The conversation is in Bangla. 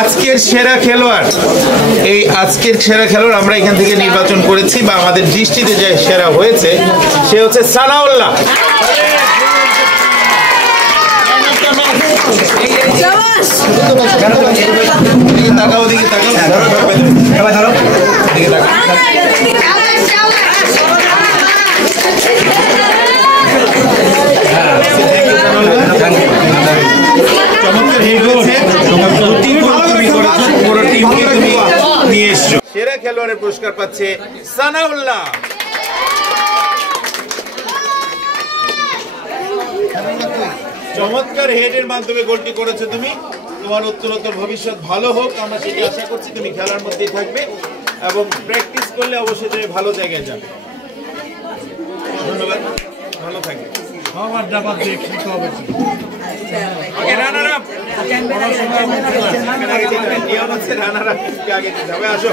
আজকের সেরা খেলোয়াড় আমরা এখান থেকে নির্বাচন করেছি বা আমাদের দৃষ্টিতে যে সেরা হয়েছে সে হচ্ছে সানাউল্লাহ। তাকাও দিকে তাকাও, চমৎকার হেড হয়েছে, পুরো টিমকে তুমি নিয়ে এসছো। সেরা খেলোয়াড়ের পুরস্কার পাচ্ছে সানাউল্লাহ। চমৎকার হেডের মাধ্যমে গোলটি করেছো তুমি। তোমার উত্তরোত্তর ভবিষ্যৎ ভালো হোক, আমরা সেটি আশা করছি। তুমি খেলার মধ্যেই থাকবে এবং প্র্যাকটিস করলে অবশ্যই তুমি ভালো জায়গায় যাবে। ধন্যবাদ, ভালো থাকবে। রানার আপ, রানার আপ আগে আসো।